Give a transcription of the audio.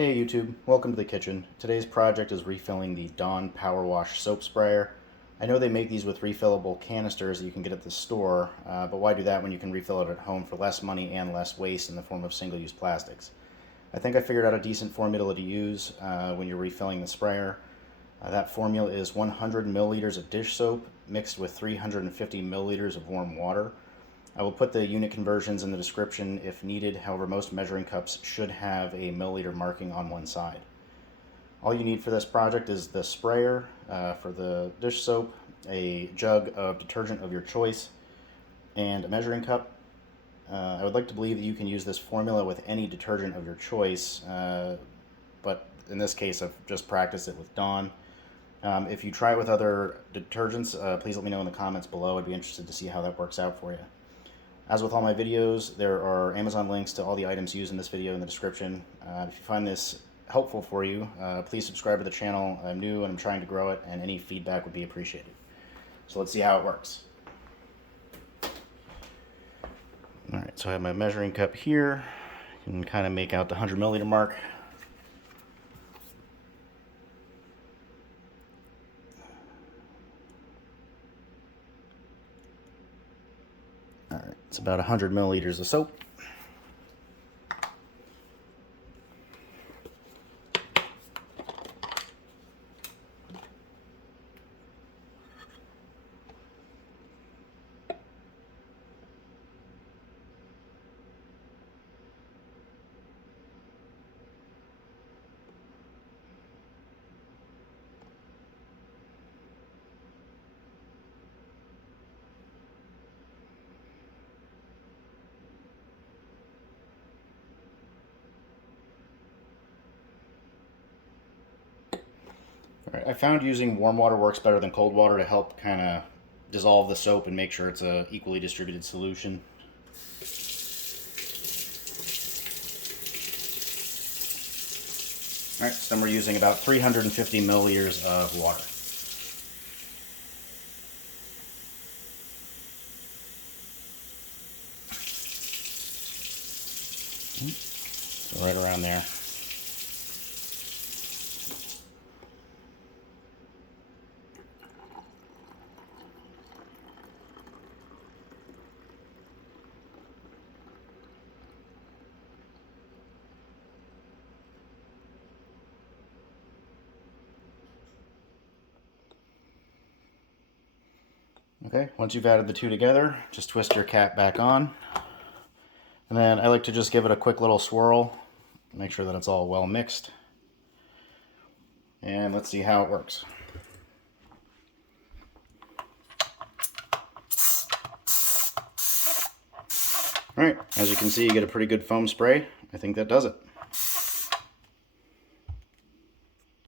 Hey YouTube, welcome to the kitchen. Today's project is refilling the Dawn PowerWash soap sprayer. I know they make these with refillable canisters that you can get at the store, but why do that when you can refill it at home for less money and less waste in the form of single-use plastics? I think I figured out a decent formula to use when you're refilling the sprayer. That formula is 100 milliliters of dish soap mixed with 350 milliliters of warm water. I will put the unit conversions in the description if needed. However, most measuring cups should have a milliliter marking on one side. All you need for this project is the sprayer for the dish soap, a jug of detergent of your choice, and a measuring cup. I would like to believe that you can use this formula with any detergent of your choice, but in this case I've just practiced it with Dawn. If you try it with other detergents, please let me know in the comments below. I'd be interested to see how that works out for you. As with all my videos, there are Amazon links to all the items used in this video in the description. If you find this helpful for you, please subscribe to the channel. I'm new and I'm trying to grow it, and any feedback would be appreciated. So let's see how it works. Alright, so I have my measuring cup here. You can kind of make out the 100 milliliter mark. Alright, it's about 100 milliliters of soap. Alright, I found using warm water works better than cold water to help kind of dissolve the soap and make sure it's a equally distributed solution. Alright, so then we're using about 350 milliliters of water. So right around there. Okay, once you've added the two together, just twist your cap back on. And then I like to just give it a quick little swirl, make sure that it's all well mixed. And let's see how it works. Alright, as you can see, you get a pretty good foam spray. I think that does it.